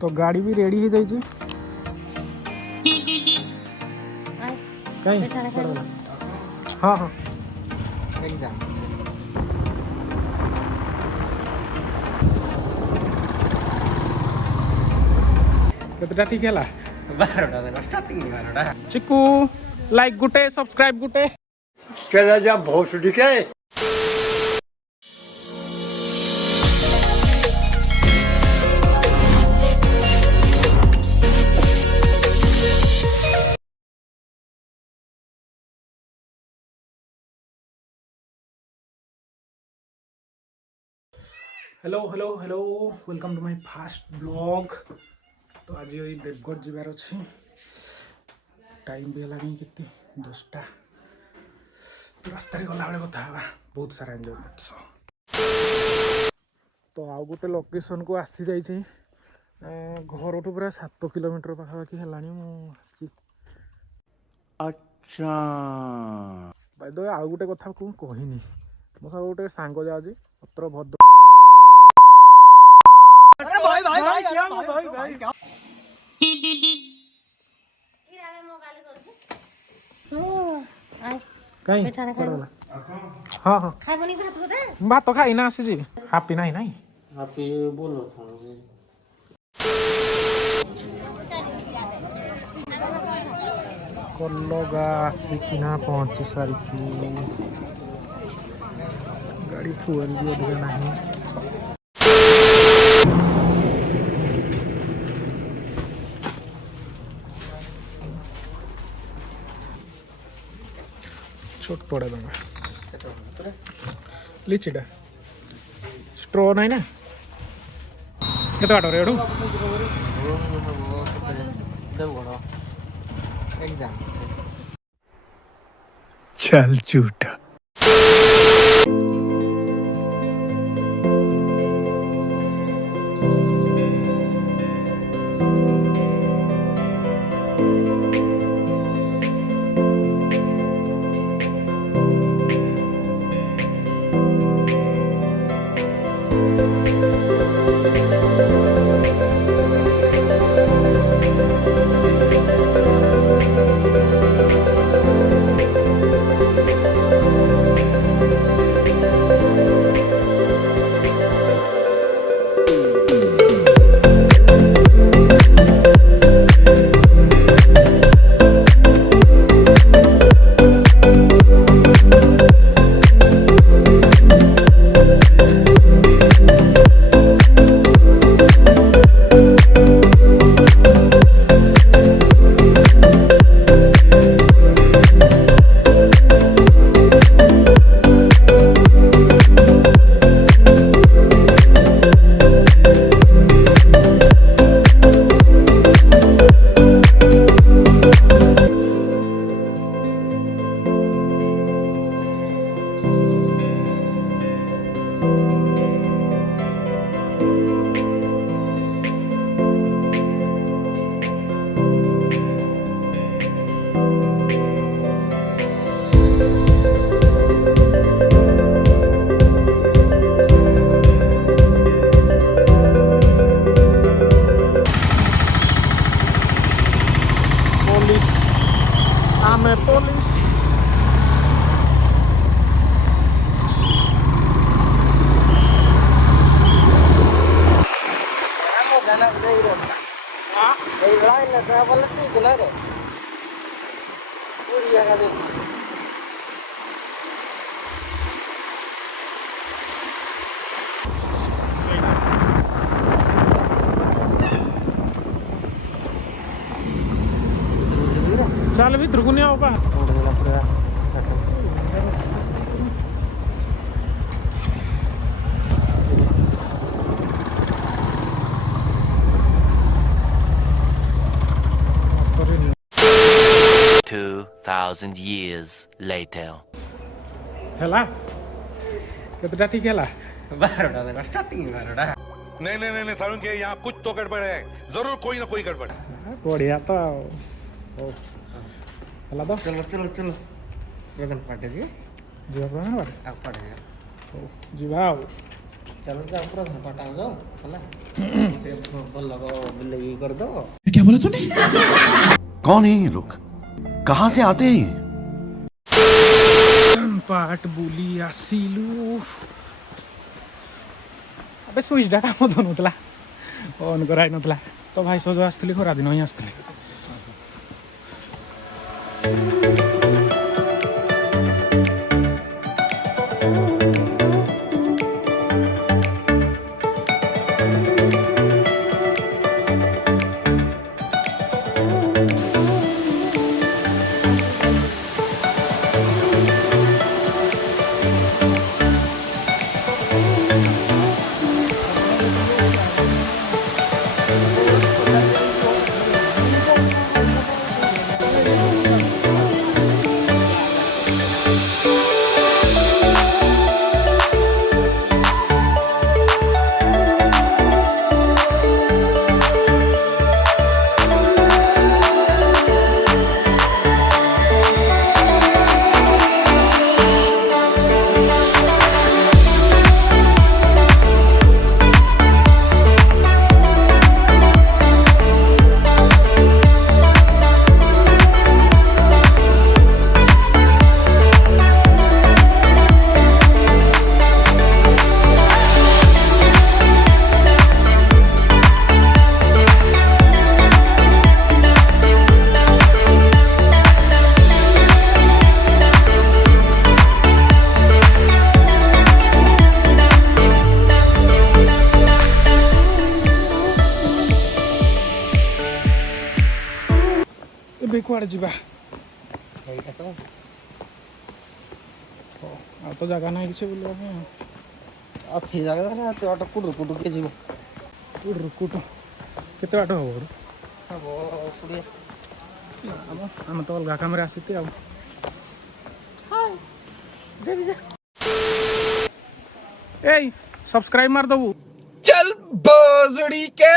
तो गाड़ी भी रेडी हो जाइए कहीं हाँ हाँ केतटा ठीक है 12टा स्टार्टिंग 12टा चिकू लाइक गुटे सब्सक्राइब गुटे चला जा भोसड़ी के hello hello hello welcome to my fast blog. तो आज ये देवगढ़ जीवार अच्छी टाइम भी है के 10टा तो रास्तार गला बेले कथा बहुत सारा एंजॉयमेंट्स। तो आउ गोटे लोकेशन को आसी जाइए घर ठू पूरा 7 किलोमीटर पाखापाखि है। अच्छा भाई तो आउ गोटे कथा को कहनी मो सब गोटे सांग जाऊँगी पत्र भद्र हाँ हाँ भात तो खाई ना आसी हापी ना नहीं हापी बोलो कलगा आसिकिना पहुँची सारी गाड़ी फुएल भी अधिका नहीं। छोट पड़े दंगा लिचिटा स्ट्रो नहीं ना केते बाट रे एडू चल झूठा आमे पुलिस चल भी ध्रुगुनिया होगा 2,000 years later. हेला केतटा ठीक है 12टा स्टार्टिंग 12टा नहीं सारुण के यहाँ कुछ तो गड़बड़ है, जरूर कोई ना कोई गड़बड़ है। बढ़िया तो हेला तो चलो चलो चलो वजन पाटे जी जीवा प्रमाण बारे आप पाटे जीवा चलो जा पूरा घर पटा जाओ हला बोल लगो बिल्ली कर दो क्या बोला तूने? कौन है ये लोग कहां से आते हैं ये पाट बुली आसिलू अबे स्विच डाटा मत नथला ऑन कराई नथला तो भाई सज आसथिले खरा दिन ही आसथिले ଏବେ କୁଆଡ଼େ ଯିବା ଏଇଟା ତ ଆଉ ତ ଜାଗା ନାହିଁ କିଛି ବୁଲିବା ପାଇଁ ଅଛି ଜାଗା ସେ ଅଟ କୁଡୁ କୁଡୁ କିଏ ଯିବ କୋଉଠୁ କୋଉଠୁ କେତେ ବାଟ ହବ ଘରୁ ହବ କୁଡିଏ ଆମେ ତ ଅଲଗା କାମରେ ଆସିତେ ଆଉ ଏଇ ସବସ୍କ୍ରାଇବ ମାରିଦବୁ चल भोसड़ी के